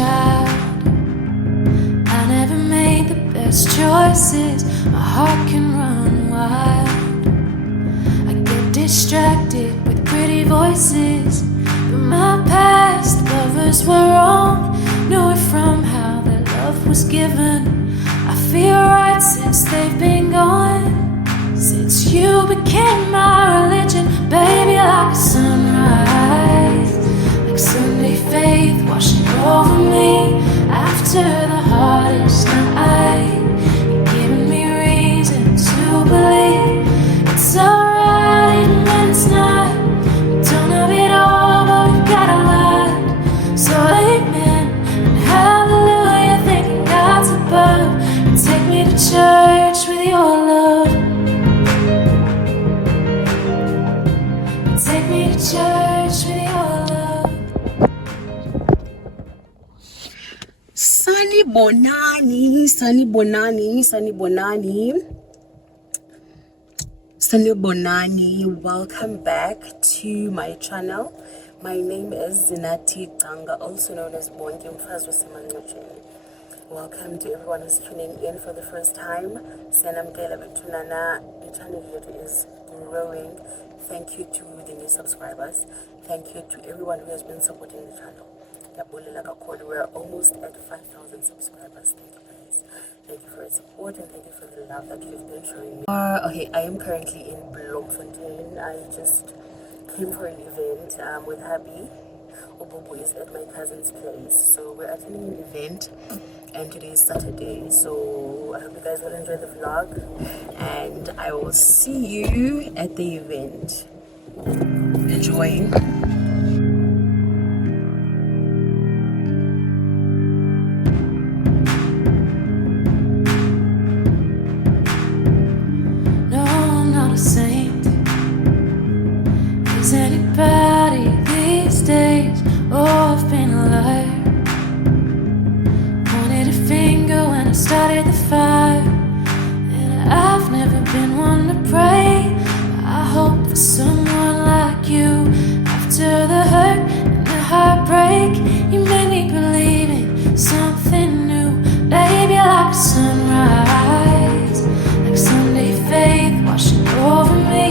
child, I never made the best choices. My heart can run wild. I get distracted with pretty voices, but my past lovers were wrong. Knew it from how their love was given. I feel right since they've been gone. Since you became my religion, baby, like a sunrise, like Sunday faith washing over me after the hardest night. You're giving me reason to believe it's alright even when it's not. We don't have it all, but we've got a lot. So amen and hallelujah, thanking God's above. And take me to church with your love. Take me to church with your love. Sunny Bonani, Sunny Bonani, Sunny Bonani, Sunny Bonani. Welcome back to my channel. My name is Zinati Tanga, also known as Bongi Mpho Semangocheni. Welcome to everyone who's tuning in for the first time. Senamkela betunana. The channel here is growing. Thank you to the new subscribers. Thank you to everyone who has been supporting the channel. We're almost at 5,000 subscribers. Thank you guys. Thank you for your support and thank you for the love that you've been showing me. Okay, I am currently in Bloemfontein. I just came for an event with hubby. Obobo is at my cousin's place. So we're attending an event and today is Saturday. So I hope you guys will enjoy the vlog and I will see you at the event. Enjoy. No, I'm not a saint. Is anybody these days? Oh, I've been a liar. Pointed a finger when I started the fire. And I've never been one to pray. I hope for someone like you. After the hurt and the heartbreak, you made me believe in something new. Baby, like a sunrise, like Sunday faith washing over me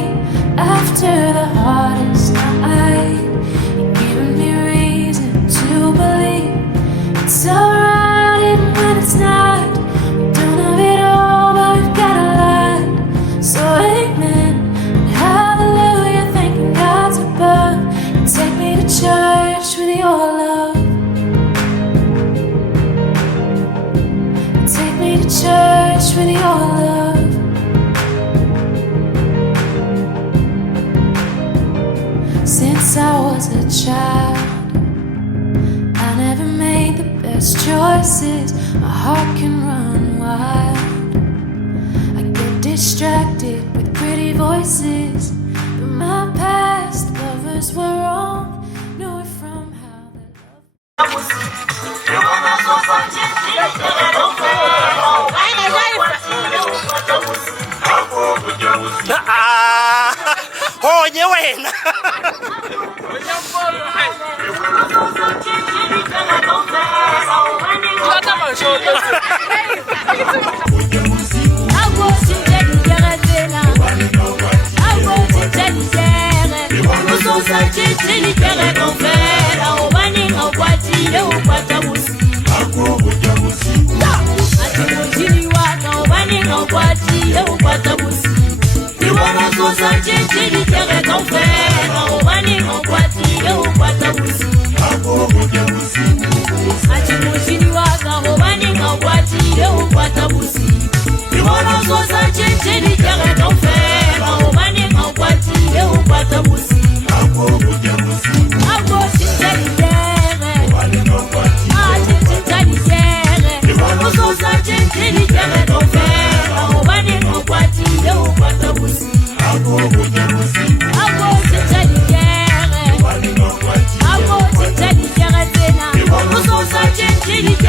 after the hardest night. You're giving me reason to believe it's alright even when it's not. We don't have it all, but we've got a lot. So amen and hallelujah, thanking God's above. And take me to church with your love. And take me to church with your love. Since I was a child, I never made the best choices. My heart can run wild. I get distracted with pretty voices, but my past lovers were wrong. Knew it from how they loved. Honye wena. Tell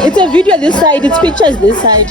It's a video this side, it's pictures this side.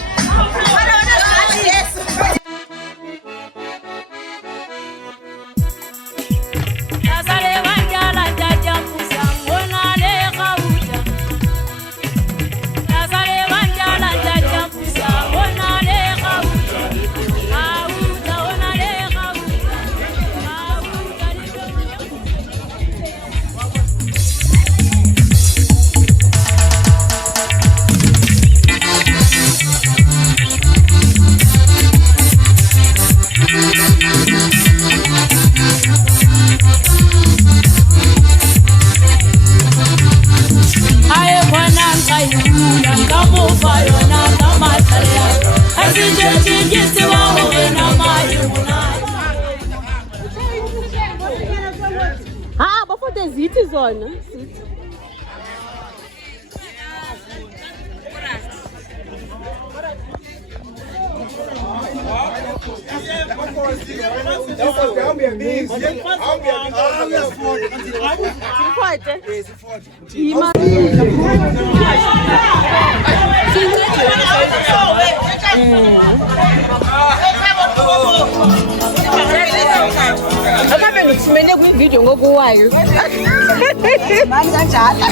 Before the zit is on. Video ngoku wayo. Manje kanjalo.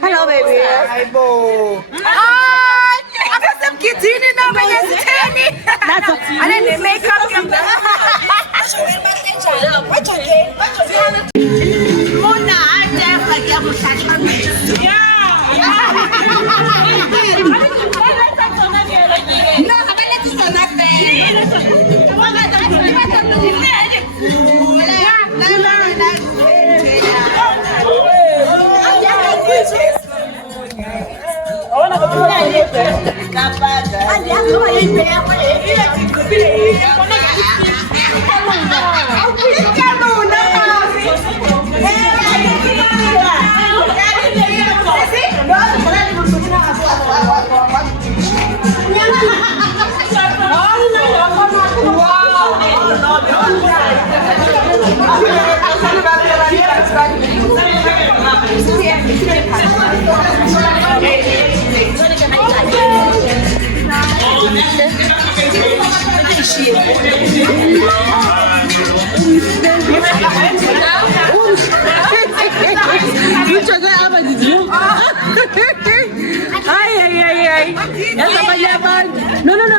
Hello, baby. Hi, Bo. Hi. I got some kids in it now, but that's okay. I didn't make up. Mona, I definitely yeah.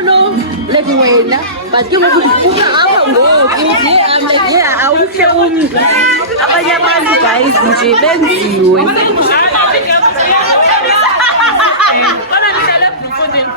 No. Like wena, but ke mo kubuka apha ngoku nje ameke awuhle umntu. Abanye abantu guys nje benziwe. Bona nihlala Bloemfontein.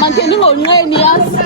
Man kan ngonqeni yazi.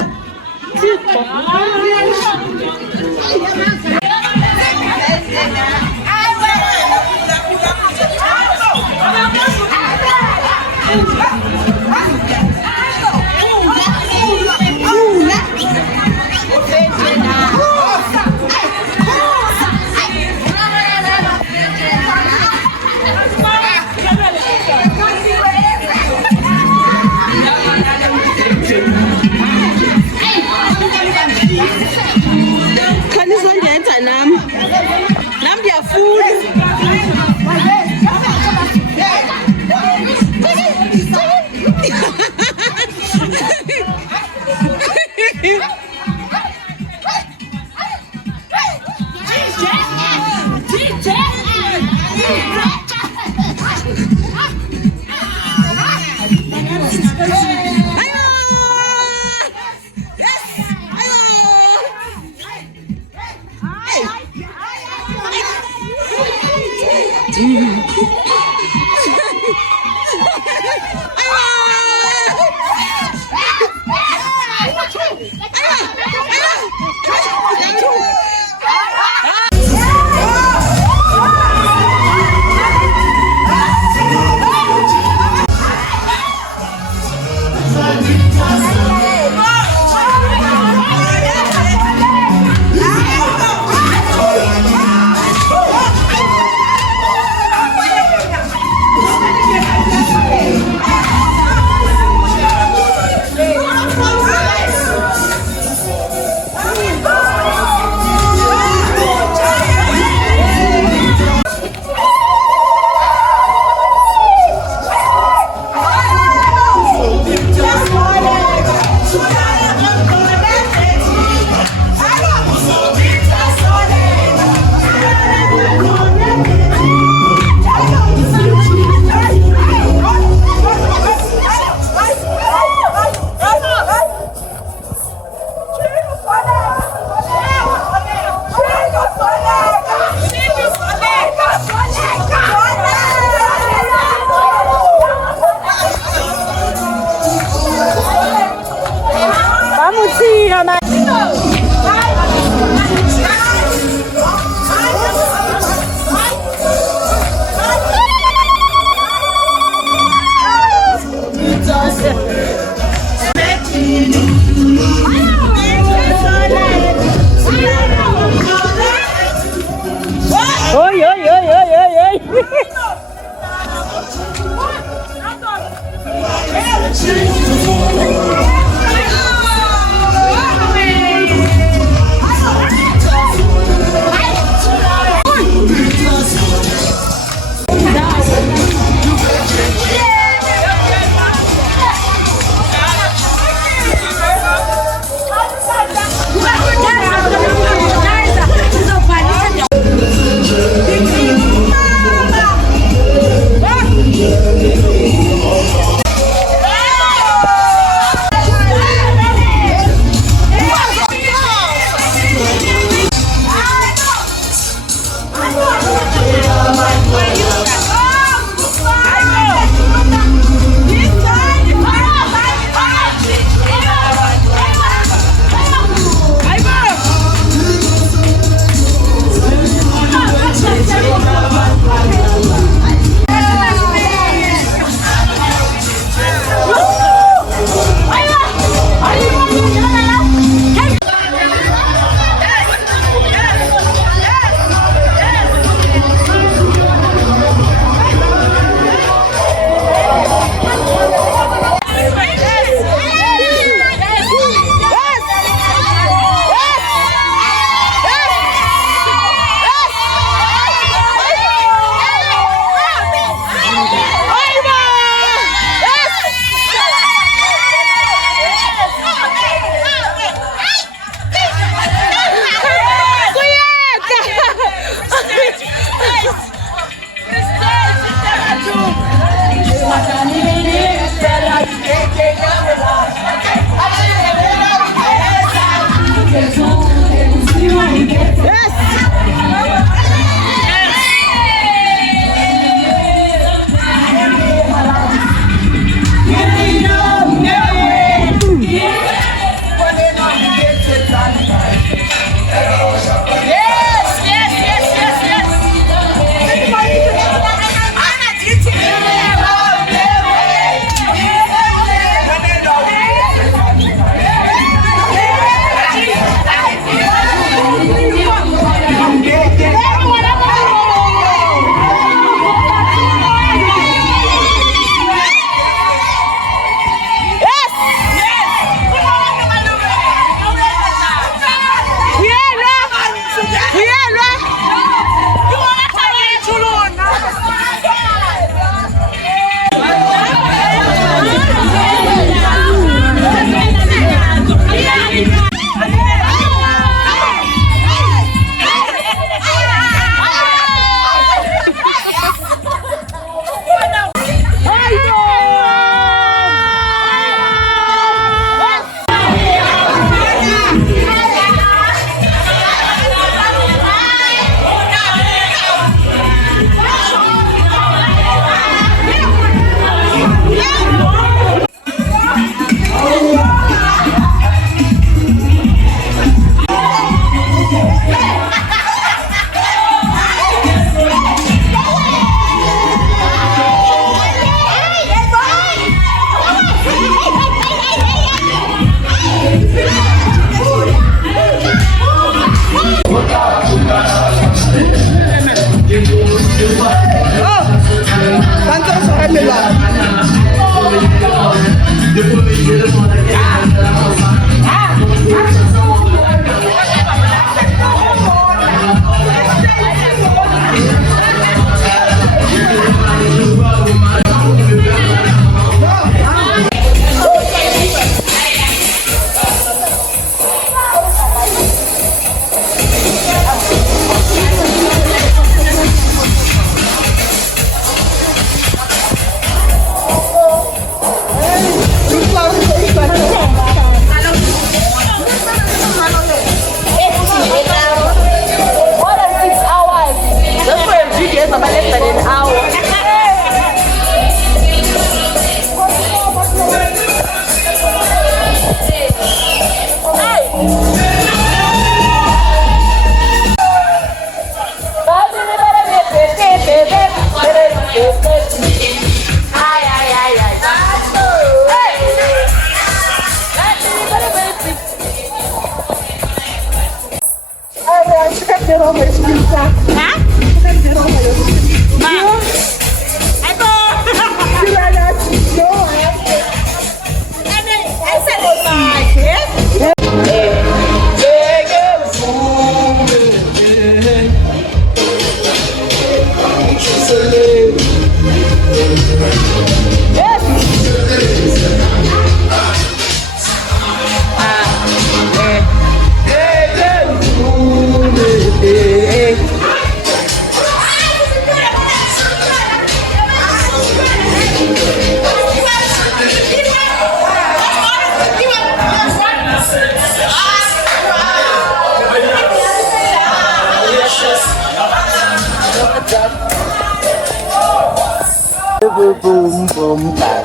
boom, boom, bang.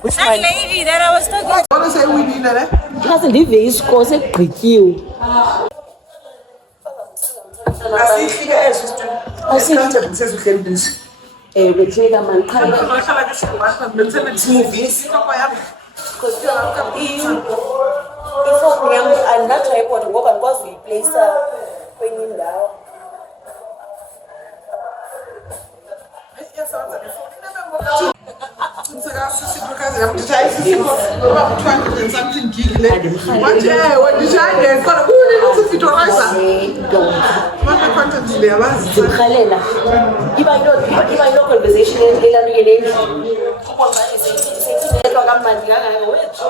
Which that one? lady that I was talking to. I want to say we need that. Kasi ndive isikolo segqityiwe. Asifike sister. Asikanjani sezuhleli lezi. Behleka mani qha Bahlala ke siwathi benzela movies inhloko yami. Because ifoni yami andina-tripod ngoba andikwazi uyipleyisa kwenye indawo. Ndimrhalela iba yiloo conversation elalukelendi kuba iseyithethwa kamandi kangaka wethu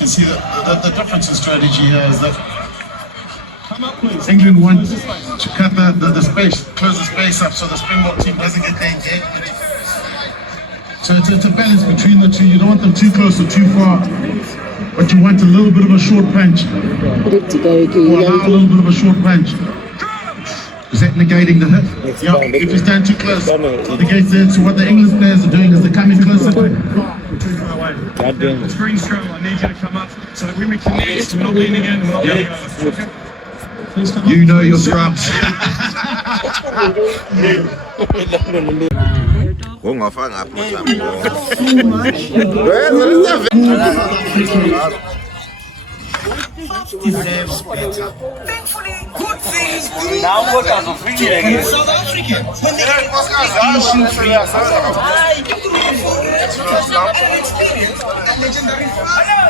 You see the difference in strategy here is that England want to cut the space, close the space up so the Springbok team doesn't get their engagement. So it's a balance between the two. You don't want them too close or too far, but you want a little bit of a short punch. Or allow a little bit of a short punch. Is that negating the hit? Yeah, if you stand too close, it negates it. So what the English players are doing is they're coming closer. It's green scrum. I need you to come up so that when we connect, we're not leaning in, we're not leaning over. You know your scrums. deserves better. Thankfully, good things do Now what does a feeling? In South Africa, when they get an experience, a legendary father.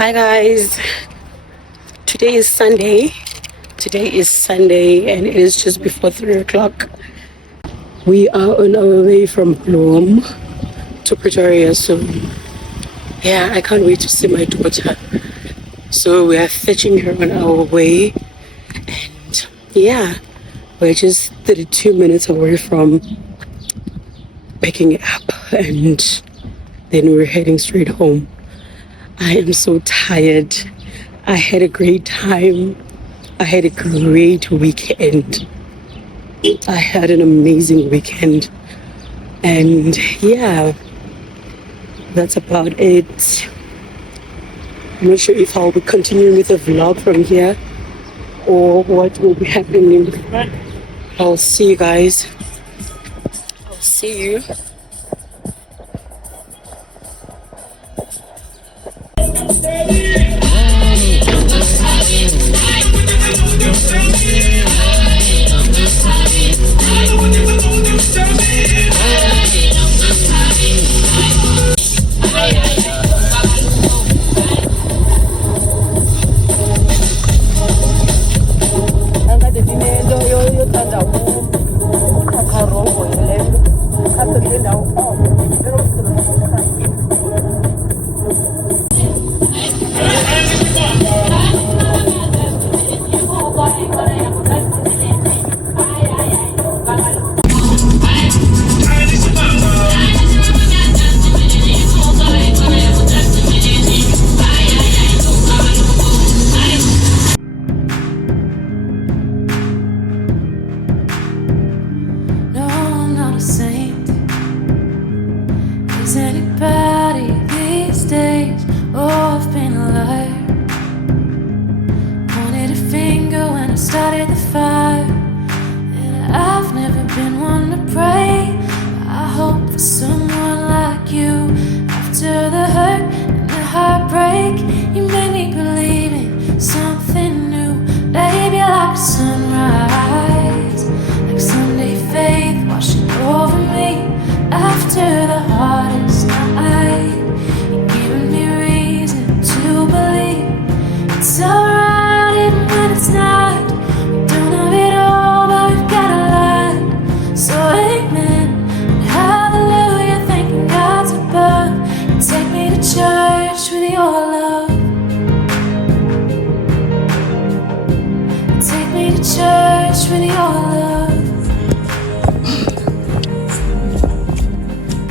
Hi guys, today is Sunday and it is just before 3 o'clock. We are on our way from Bloem to Pretoria, so yeah, I can't wait to see my daughter. So we are fetching her on our way, and yeah, we're just 32 minutes away from picking up, and then we're heading straight home. I am so tired. I had a great time. I had a great weekend. I had an amazing weekend. And yeah, that's about it. I'm not sure if I'll be continuing with the vlog from here or what will be happening. I'll see you guys. I'll see you. Is anybody these days? Oh, I've been a liar. Pointed a finger when I started the fire, and I've never been one to pray. I hope for someone like you. After the hurt and the heartbreak, you made me believe in something new. Baby, like a sunrise, like Sunday faith washing over me. After the hardest night, you're giving me reason to believe it's alright even when it's not. We don't have it all, but we've got a lot. So amen and hallelujah, thanking God's above. And take me to church with your love. And take me to church with your love.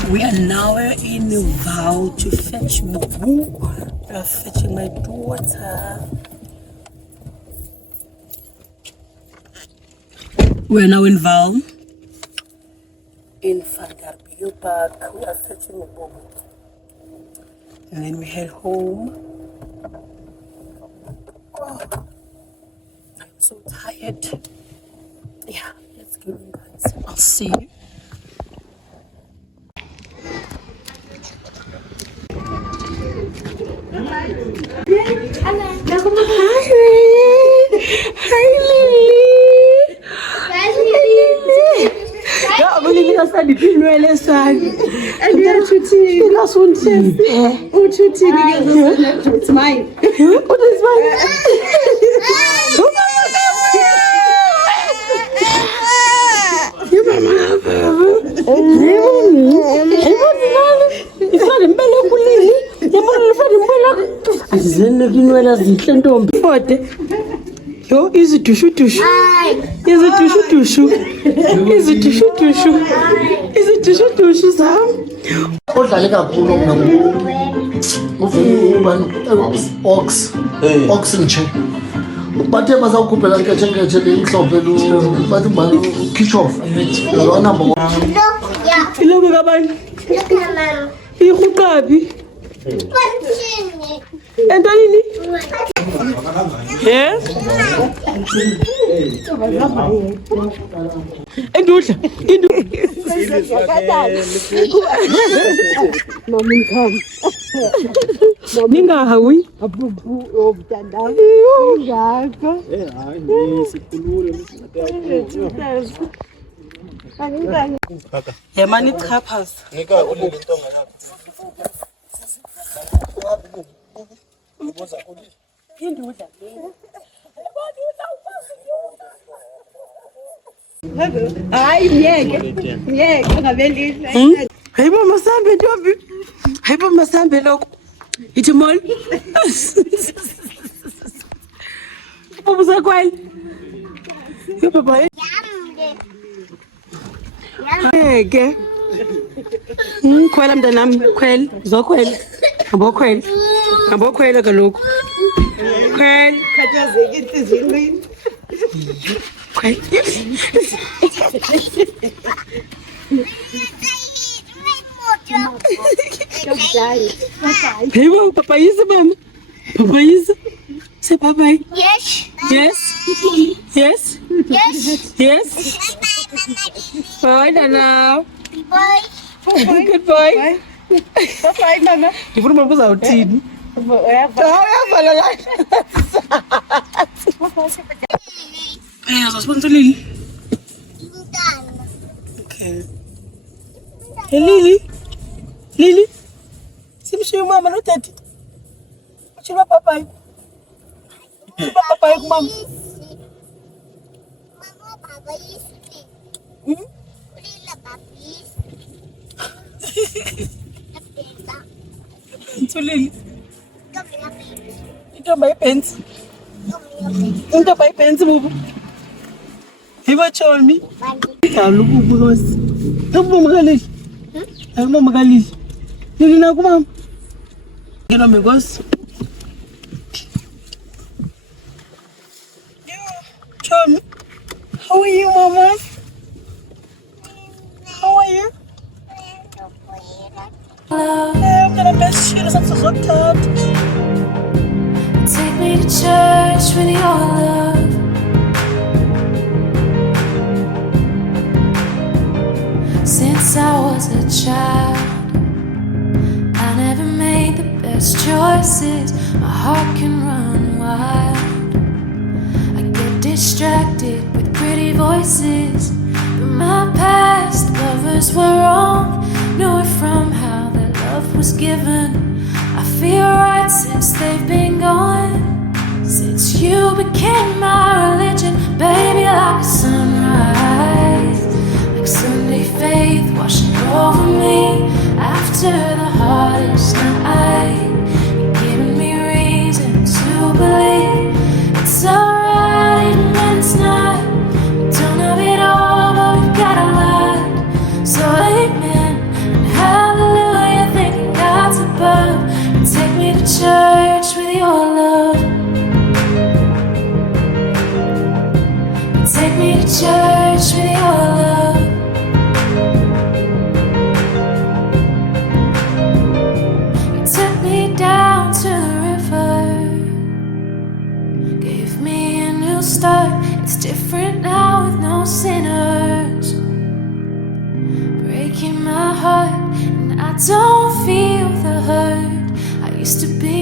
We are now in Mpho to fetch Mpho. We are fetching my daughter. We are now in Mpho. In Vanderbijl Park. We are fetching Mpho. And then we head home. Oh, I'm so tired. Yeah, let's go, guys. I'll see you. It's mine. What is mine? Yo, easy to shoot. Easy to shoot. Sam. Oxen. But I was a couple of kick off. Hello, Gaban. Antonini? Yeah? Indudla. Ningahawi. Yamani chaphas. Hayi ngeke ngabelile. Hayibo masambe ntombi. Hayibo masambe lokho. Ithi mol. Ubuza kweli. Yo baba. Ngeke. Khwela mntanami, khwela, uzokhwela. Abokhwela. Abokhwela kaloku. Khwela. Khathazeke inhliziyweni. Khwela. Hayibo papayisa mama. Papayisa. Say bye bye. Yes. Yes. Yes. Yes. Yes. Bye Nana. Bye. Goodbye. Bye mama. Ndifuna uma uzawuthini. Uyavala la. Uzosibona Lili. Mntana. Okay. Hey Lili. Lili. Simshiya umama nodadi. Uthini papayi? Papayi kumama. Mama baba yisi. Ulila babi. Lili. Kamila baby. Intombi ayipensi. Kamila baby. Intombi ayipensi bubu. Ibatshoni. Ngalo bubu Rosi. Ngibumba kalili. Ngibumba kalili. Lili na kumama. Ngena mekosi. Choni. How are you, mama? How are you? I'm gonna miss you. I'm so tired. Take me to church with your love. Since I was a child, I never made the best choices. My heart can run wild. I get distracted with pretty voices, but my past lovers were wrong. Knew it from how their love was given. I feel right since they've been gone. Since you became my religion, baby, like a sunrise, like Sunday faith washing over me after the hardest night. You're giving me reason to believe it's alright even when it's not. We don't have it all, but we've got a lot. So amen and hallelujah, thanking God's above. And take me to church with your love. And take me to church with your love. You took me down to the river, gave me a new start. It's different now with no sinners, breaking my heart, and I don't feel the hurt I used to be.